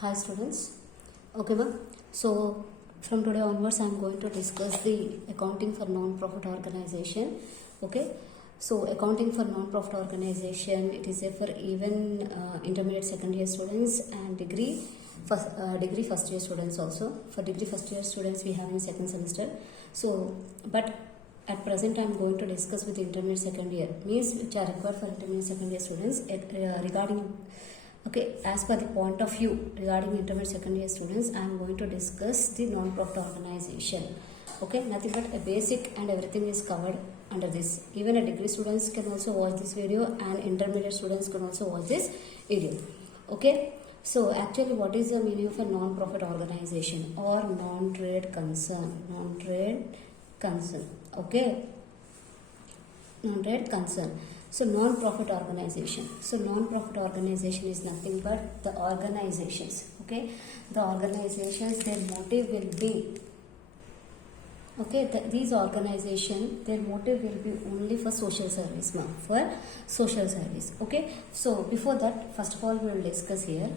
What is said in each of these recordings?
Hi students. Okay ma'am. So from today onwards I am going to discuss the accounting for non-profit organization. Okay. So accounting for non-profit organization, it is a for even intermediate second year students and degree first year students also. For degree first year students we have in second semester. So but at present I am going to discuss with intermediate second year, means which are required for intermediate second year students regarding. Okay, as per the point of view regarding intermediate second year students, I am going to discuss the non-profit organization. Okay, nothing but a basic and everything is covered under this. Even a degree students can also watch this video and intermediate students can also watch this video. Okay, so actually what is the meaning of a non-profit organization or non-trade concern? Non-trade concern. Okay, non-trade concern. So non-profit organization. So non-profit organization is nothing but the organizations. Okay, the organizations, their motive will be. Okay, these organizations, their motive will be only for social service, ma'am. For social service. Okay. So before that, first of all, we will discuss here.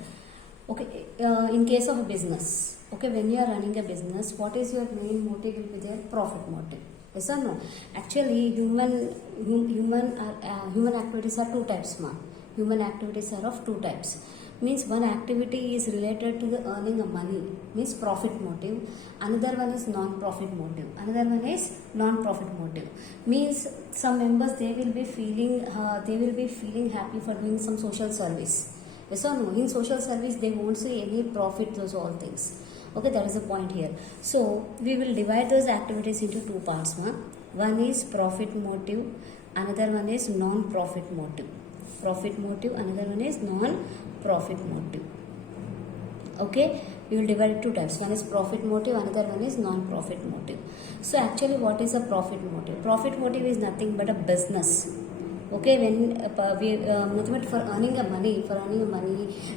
Okay, in case of a business. Okay, when you are running a business, what is your main motive? Will be their profit motive. Yes or no? Actually, human activities are two types, ma'am. Human activities are of two types. Means one activity is related to the earning of money, means profit motive. Another one is non-profit motive. Another one is non-profit motive. Means some members they will be feeling happy for doing some social service. Yes or no? In social service, they won't see any profit. Those all things. Okay, that is the point here. So we will divide those activities into two parts. One is profit motive, another one is non-profit motive. Profit motive, another one is non-profit motive. Okay, we will divide it two types. One is profit motive, another one is non-profit motive. So actually, what is a profit motive? Profit motive is nothing but a business. Okay, when nothing but for earning a money,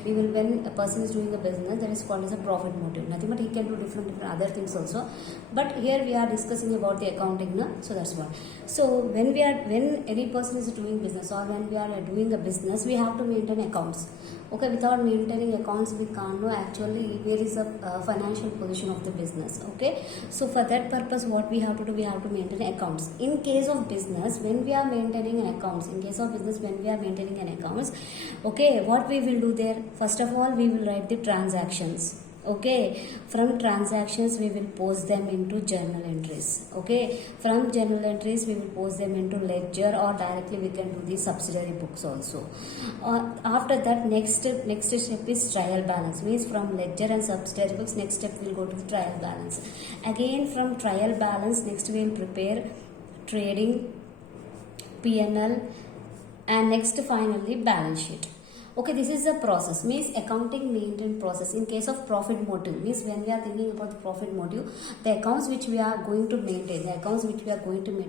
we will, when a person is doing a business, that is called as a profit motive. Nothing but he can do different other things also. But here we are discussing about the accounting, no? So that's why. So when any person is doing business or when we are doing a business, we have to maintain accounts. Okay, without maintaining accounts, we can't know actually where is the financial position of the business. Okay, so for that purpose, what we have to do, we have to maintain accounts. In case of business, when we are maintaining an accounts, okay, what we will do there? First of all, we will write the transactions. Okay, from transactions we will post them into journal entries. Okay, from journal entries we will post them into ledger or directly we can do the subsidiary books also. After that, next step is trial balance. Means from ledger and subsidiary books, next step we will go to the trial balance. Again from trial balance, next we will prepare trading, P&L, and next finally balance sheet. Okay, this is the process, means accounting maintained process. In case of profit motive, means when we are thinking about the profit motive, the accounts which we are going to maintain,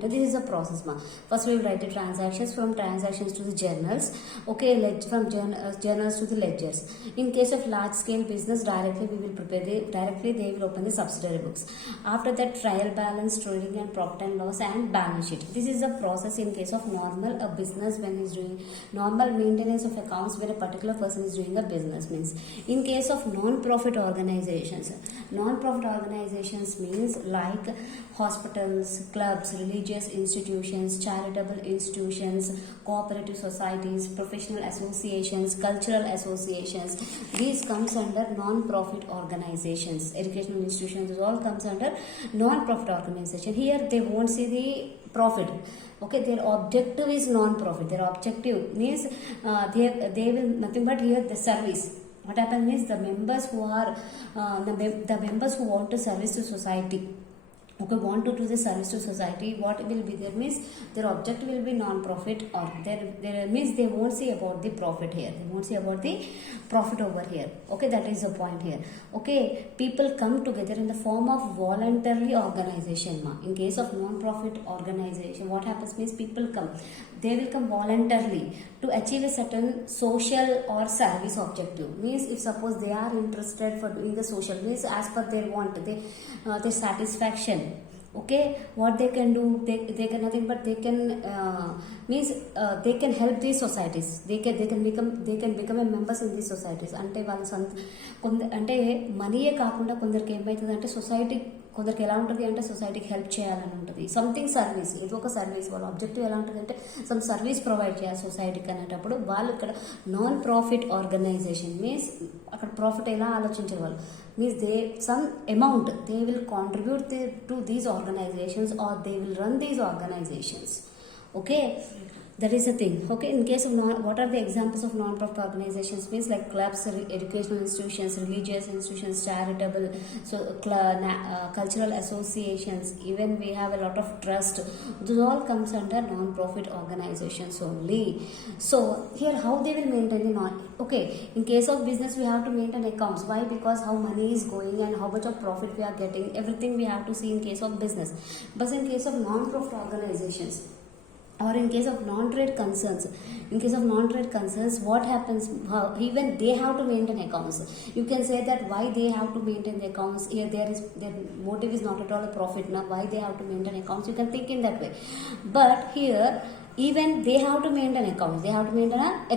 this is the process, ma. First we will write the transactions, from transactions to the journals. Okay, from journals to the ledgers. In case of large scale business, directly we will prepare directly they will open the subsidiary books. After that, trial balance, trading and profit and loss, and balance sheet. This is the process in case of normal a business when is doing normal maintenance of accounts when a particular person is doing a business. Means in case of non-profit organizations means like hospitals, clubs, religious institutions, charitable institutions, cooperative societies, professional associations, cultural associations, these comes under non-profit organizations. Educational institutions, this all comes under non-profit organization. Here they won't see the profit. Okay, their objective is non-profit. Their objective means they will nothing but here the service. What happens is the members who are the members who want to service to society. Okay, want to do the service to society, what will be there means their objective will be non-profit, or there means they won't see about the profit here, they won't see about the profit over here. Okay, that is the point here. Okay, people come together in the form of voluntarily organization, ma. In case of non-profit organization, what happens means people come, they will come voluntarily to achieve a certain social or service objective. Means if suppose they are interested for doing the social, means as per their want, their satisfaction, Okay, what they can do, they can nothing but they can they can help these societies. They can become a members in these societies. అంటే వాళ్ళ అంటే మనీయే కాకుండా కొందరికి ఏమవుతుంది అంటే society కొందరికి ఎలా ఉంటుంది అంటే సొసైటీకి హెల్ప్ చేయాలని ఉంటుంది. సంథింగ్ సర్వీస్, ఏదో ఒక సర్వీస్ వాళ్ళ ఆబ్జెక్టివ్ ఎలా ఉంటుంది అంటే సమ్ సర్వీస్ ప్రొవైడ్ చేయాలి సొసైటీకి అనేటప్పుడు వాళ్ళు ఇక్కడ నాన్ ప్రాఫిట్ ఆర్గనైజేషన్ మీన్స్ అక్కడ ప్రాఫిట్ ఎలా ఆలోచించే వాళ్ళు means they some amount they will contribute to these organizations or they will run these organizations. Okay, that is the thing. Okay, in case of what are the examples of non-profit organizations means like clubs, educational institutions, religious institutions, charitable, so cultural associations, even we have a lot of trust. This all comes under non-profit organizations only. So here how they will maintain the okay, in case of business we have to maintain accounts. Why? Because how money is going and how much of profit we are getting, everything we have to see in case of business. But in case of non-profit organizations or in case of non-trade concerns, what happens, even they have to maintain accounts. You can say that why they have to maintain the accounts. Here their motive is not at all a profit. Now why they have to maintain accounts, you can think in that way. But here even they have to maintain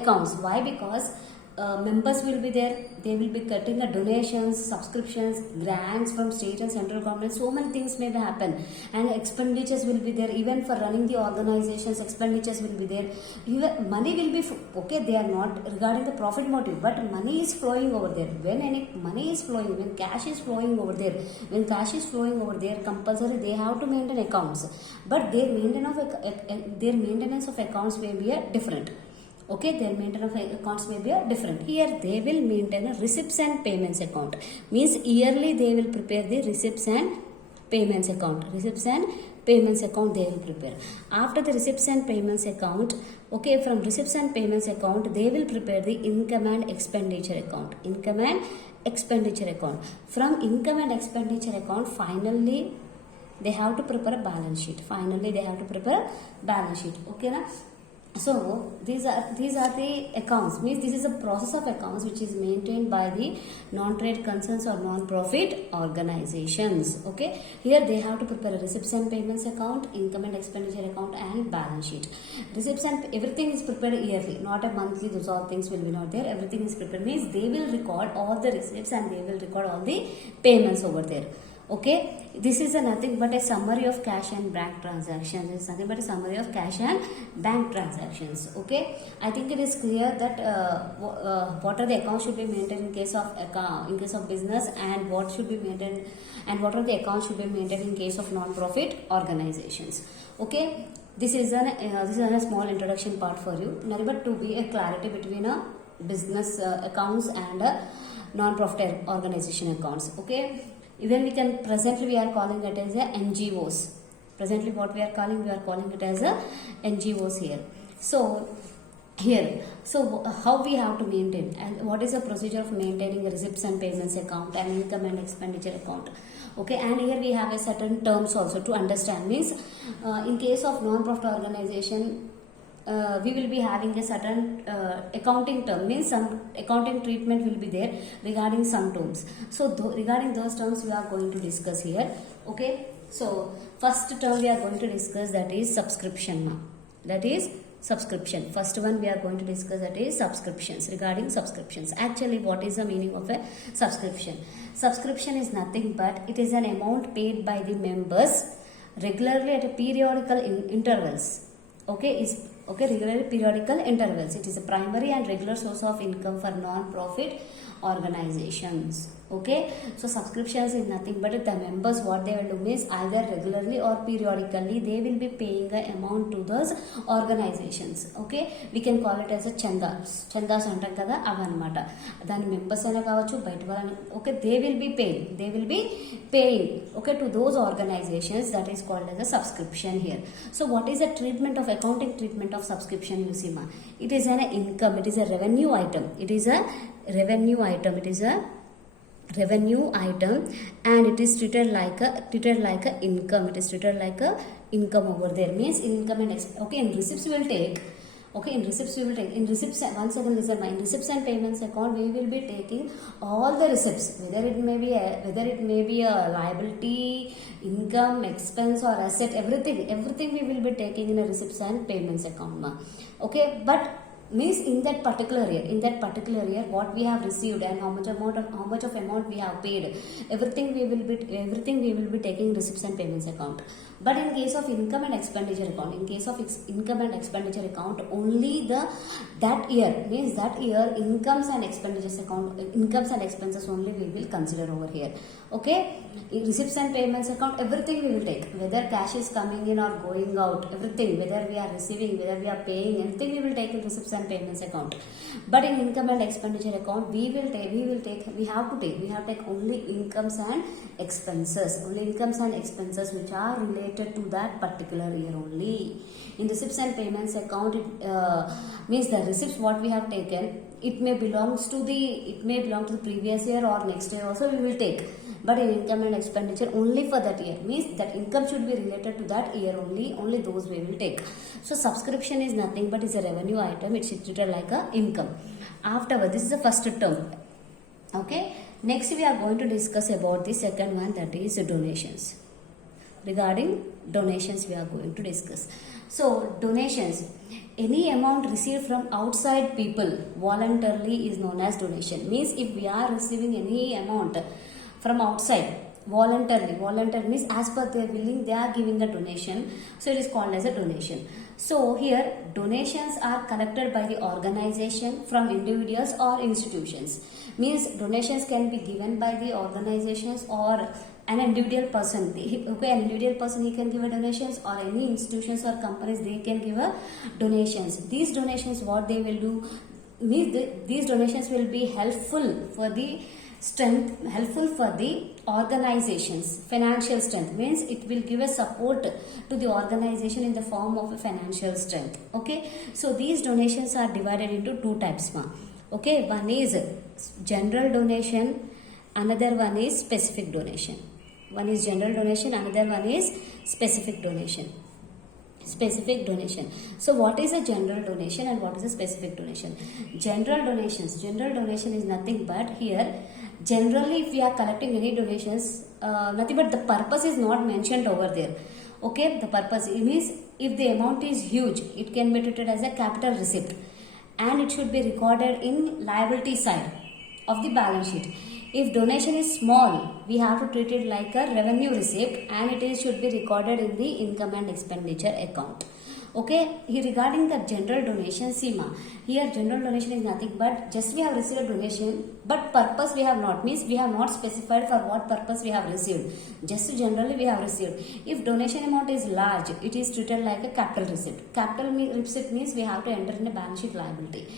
accounts. Why? Because members will be there, they will be getting the donations, subscriptions, grants from state and central government. So many things may happen, and expenditures will be there. Even for running the organizations, expenditures will be there. Even money will be okay, they are not regarding the profit motive, but money is flowing over there. When any money is flowing, when cash is flowing over there, compulsory they have to maintain accounts. But their maintenance of accounts may be different. Okay, their maintenance of accounts may be different. Here they will maintain a receipts and payments account. Means yearly they will prepare the receipts and payments account. They will prepare. After the receipts and payments account, okay, from receipts and payments account they will prepare the income and expenditure account. From income and expenditure account, finally they have to prepare a balance sheet. Okay na? So these are the accounts. Means this is a process of accounts which is maintained by the non-trade concerns or non-profit organizations. Okay, here they have to prepare a receipts and payments account, income and expenditure account, and balance sheet. Receipts and everything is prepared yearly, not a monthly. Those all things will be not there. Everything is prepared. Means they will record all the receipts and they will record all the payments over there. Okay, this is nothing but a summary of cash and bank transactions. Okay, I think it is clear that what are the accounts should be maintained in case of business, and what should be maintained, and what are the accounts should be maintained in case of non-profit organizations. Okay, this is a small introduction part for you. But to be a clarity between a business accounts and a non-profit organization accounts. Okay. Even presently we are calling it as a NGOs. Presently what we are calling it as a NGOs here. So here, how we have to maintain, and what is the procedure of maintaining a receipts and payments account and income and expenditure account. Okay, and here we have a certain terms also to understand. Means in case of non-profit organization, we will be having a certain accounting term. Means some accounting treatment will be there regarding some terms. So regarding those terms we are going to discuss here. Okay, so first term we are going to discuss, that is subscription. First one we are going to discuss, that is subscriptions. Regarding subscriptions, actually what is the meaning of a subscription? Subscription is nothing but it is an amount paid by the members regularly at a periodical intervals. Regular periodical intervals. It is a primary and regular source of income for non-profit organizations. Okay, so subscriptions is nothing but the members, what they will do is either regularly or periodically they will be paying an amount to those organizations. Okay, we can call it as a chandas antam kada avanamata. Dani members ana kavachu bayta valani. Okay, they will be paying okay to those organizations. That is called as a subscription here. So what is the treatment of accounting treatment of subscription, you see ma? It is an income, it is a revenue item, and it is treated like a income. It is treated like a income over there. Means income and okay, in receipts we will take. Okay, in receipts we will take, in receipts, once again listen, in receipts and payments account we will be taking all the receipts, whether it may be a liability, income, expense or asset, everything we will be taking in a receipts and payments account, ma. Okay, but means in that particular year what we have received and how much of amount we have paid, everything we will be taking receipts and payments account. But in case of income and expenditure account, only that year, means that year incomes and expenses only we will consider over here. Okay, in receipts and payments account, everything we will take, whether cash is coming in or going out, everything, whether we are receiving, whether we are paying, everything we will take in receipts and payments account. But in income and expenditure account, we have to take only incomes and expenses which are related to that particular year only. In receipts and payments account, means the receipts what we have taken, it may belong to the previous year or next year also we will take. But in income and expenditure, only for that year, means that income should be related to that year only those we will take. So subscription is nothing but is a revenue item, it's treated like a income. Afterward, this is the first term. Okay, next we are going to discuss about the second one, that is donations. Regarding donations we are going to discuss. So donations, any amount received from outside people voluntarily is known as donation. Means if we are receiving any amount from outside voluntarily means as per their willing they are giving a donation, so it is called as a donation. So here donations are collected by the organization from individuals or institutions. Means donations can be given by the organizations or an individual person. Okay, an individual person he can give a donations, or any institutions or companies they can give a donations. These donations what they will do means these donations will be helpful for the organizations financial strength, means it will give a support to the organization in the form of a financial strength. Okay, so these donations are divided into two types, ma. Okay, one is general donation, another one is specific donation. One is general donation, another one is specific donation. So what is a general donation and what is a specific donation? General donation is nothing but here generally if we are collecting any donations, nothing but the purpose is not mentioned over there. Okay, the purpose means if the amount is huge, it can be treated as a capital receipt and it should be recorded in liability side of the balance sheet. If donation is small, we have to treat it like a revenue receipt and it should be recorded in the income and expenditure account. Okay, here regarding the general donation, Seema, here general donation is nothing but just we have received a donation, but purpose we have not, means we have not specified for what purpose we have received, just generally we have received. If donation amount is large, it is treated like a capital receipt. Capital receipt means we have to enter in a balance sheet liability.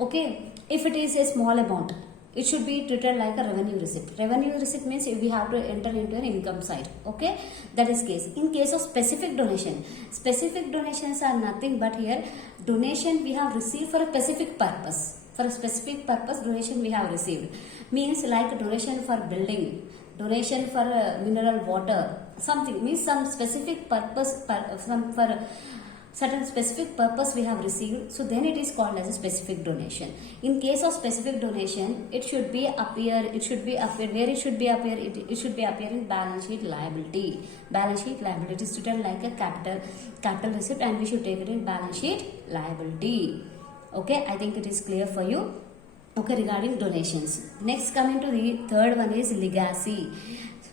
Okay, if it is a small amount, it should be treated like a revenue receipt. Revenue receipt means we have to enter into an income side. Okay, that is case. In case of specific donations are nothing but here donation we have received for a specific purpose. For a specific purpose donation we have received. Means like donation for building, donation for mineral water, something means some specific purpose, for certain specific purpose we have received, so then it is called as a specific donation. In case of specific donation, it should be appear in balance sheet liability. Balance sheet liability is treated like a capital receipt and we should take it in balance sheet liability. Okay, I think it is clear for you. Okay, regarding donations. Next, coming to the third one is legacy.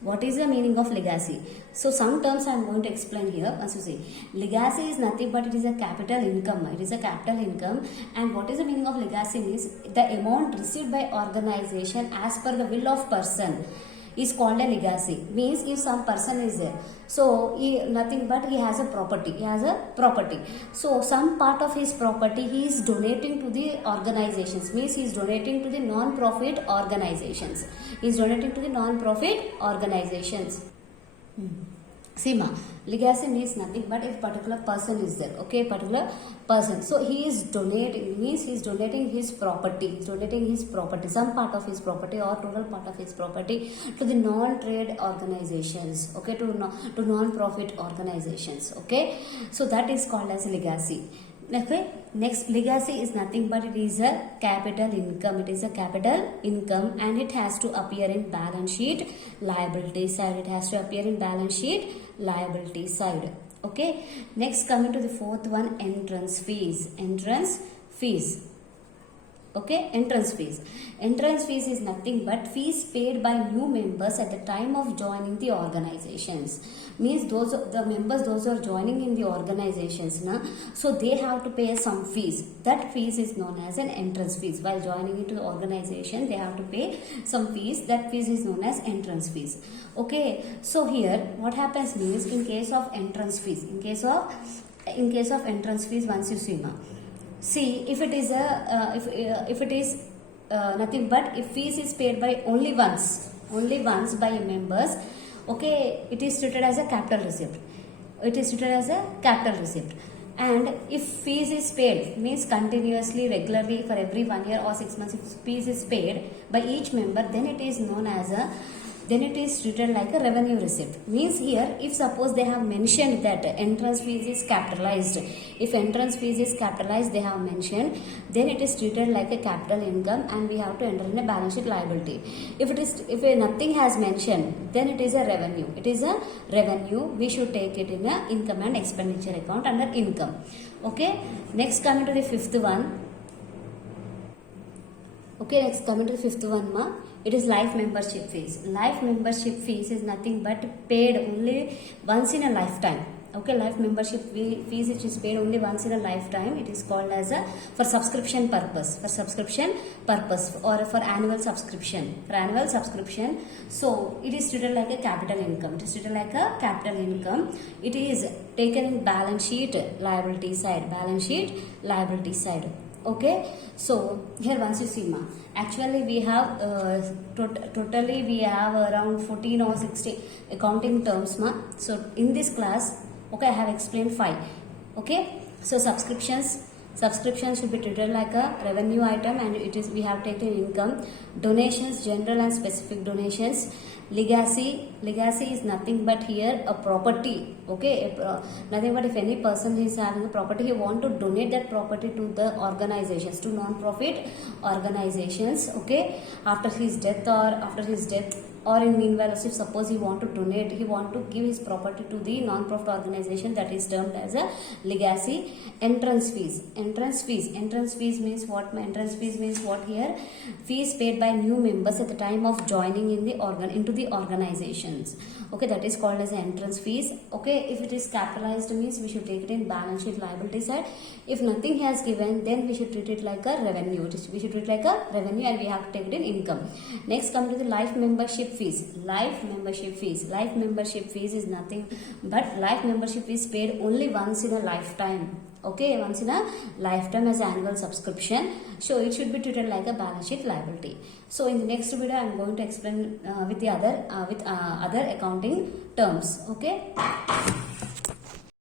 What is the meaning of legacy? So some terms I am going to explain here. As you see, legacy is nothing but it is a capital income. It is a capital income. And what is the meaning of legacy means the amount received by organization as per the will of person is called a legacy. Means if some person is there, so nothing but he has a property. So some part of his property he is donating to the organizations. Means he is donating to the non-profit organizations. Seema, legacy means nothing but if particular person is there. Okay, particular person. So he is donating, means he is donating his property. Some part of his property or total part of his property to the non-trade organizations. Okay, to non-profit organizations. Okay, so that is called as legacy. Okay, next legacy is nothing but it is a capital income. It is a capital income and it has to appear in balance sheet liability side. It has to appear in balance sheet liability side. Okay, next coming to the fourth one, entrance fees. Entrance fees. Okay, entrance fees. Entrance fees is nothing but fees paid by new members at the time of joining the organizations. Means the members those who are joining in the organizations, so they have to pay some fees. That fees is known as an entrance fees. While joining into the organization, they have to pay some fees. That fees is known as entrance fees. Okay, so here what happens means in case of entrance fees, in case of entrance fees, once you see now. See, if it is if it is nothing but if fees is paid by only once by members, okay, it is treated as a capital receipt. It is treated as a capital receipt. And if fees is paid means continuously, regularly for every 1 year or 6 months, if fees is paid by each member, then it is known as a then it is treated like a revenue receipt. Means here, if suppose they have mentioned that entrance fees is capitalized, if entrance fees is capitalized, they have mentioned, then it is treated like a capital income and we have to enter in a balance sheet liability. If nothing has mentioned, then it is a revenue. It is a revenue. We should take it in a income and expenditure account under income. Okay. Next coming to the fifth one. Okay, next coming to the fifth one, it is life membership fees. Life membership fees is nothing but paid only once in a lifetime. Okay, life membership fees which is paid only once in a lifetime. It is called as a for subscription purpose. For subscription purpose or for annual subscription. For annual subscription, so it is treated like a capital income. It is treated like a capital income. It is taken in balance sheet liability side. Balance sheet liability side. Okay, so here once you see, actually we have totally we have around 14 or 16 accounting terms, so in this class, okay, I have explained 5. Okay, so subscriptions should be treated like a revenue item and it is we have taken income. Donations, general and specific donations. Legacy is nothing but here a property. Okay, nothing but if any person is having a property, he want to donate that property to the organizations, to non-profit organizations. Okay, after his death or in meanwhile, if suppose he want to donate, he want to give his property to the non-profit organization, that is termed as a legacy. Entrance fees means what? Entrance fees means what here? Fees paid by new members at the time of joining in the into the organizations. Okay, that is called as entrance fees. Okay, if it is capitalized means we should take it in balance sheet liability side. If nothing has given, then we should treat it like a revenue. We should treat it like a revenue and we have to take it in income. Next come to the life membership fees. Life membership fees is nothing but life membership is paid only once in a lifetime. Okay, once in a lifetime as annual subscription. So it should be treated like a balance sheet liability. So in the next video, I am going to explain with the other accounting terms. Okay.